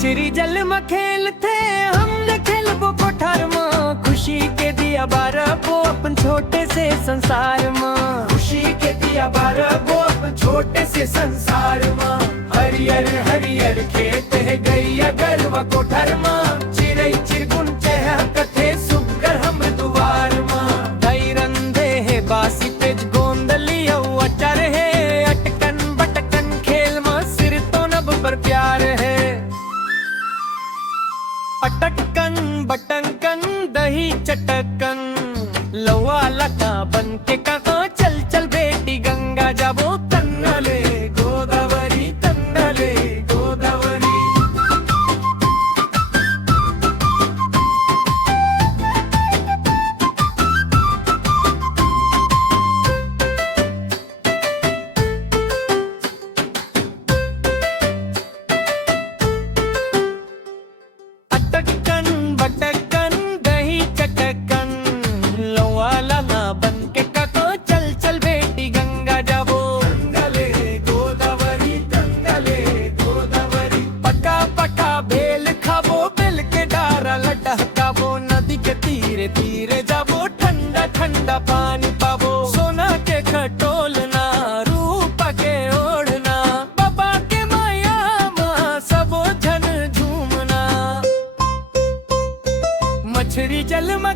मछरी जल में खेलते हमने खेलबो कोठार में, खुशी के दिया बारबो अपन छोटे से संसार में, खुशी के दिया बारबो अपन छोटे से संसार में। हरियर हरियर खेत है गैया गलवा कोठार में, चिड़ै चिरगुन चहकते सुगर हम दुआर में। दही रंधे है बासी तेज गोंदली अचार है, अटकन बटकन खेल में सिर तो नब पर प्यार है। अटकन बटकन दही चटकन लवा लटा बन के कहा चल चल बेटी गंगा जाबो तन्नले गोदावरी तन्नले गोदावरी। अटकन बटकन दही चटकन लवा लला बन के कको चल चल बेटी गंगा जाबो तंगले गोदावरी तंगले गोदावरी। पका पका भेल खाबो बेल के डारा लटकाबो, नदी के तीरे तीरे जाबो ठंडा ठंडा पानी पाबो। सोना के खटोलना रूपा के ओढ़ना, बाबा के माया माँ सबो झन झूमना। मछरी जल में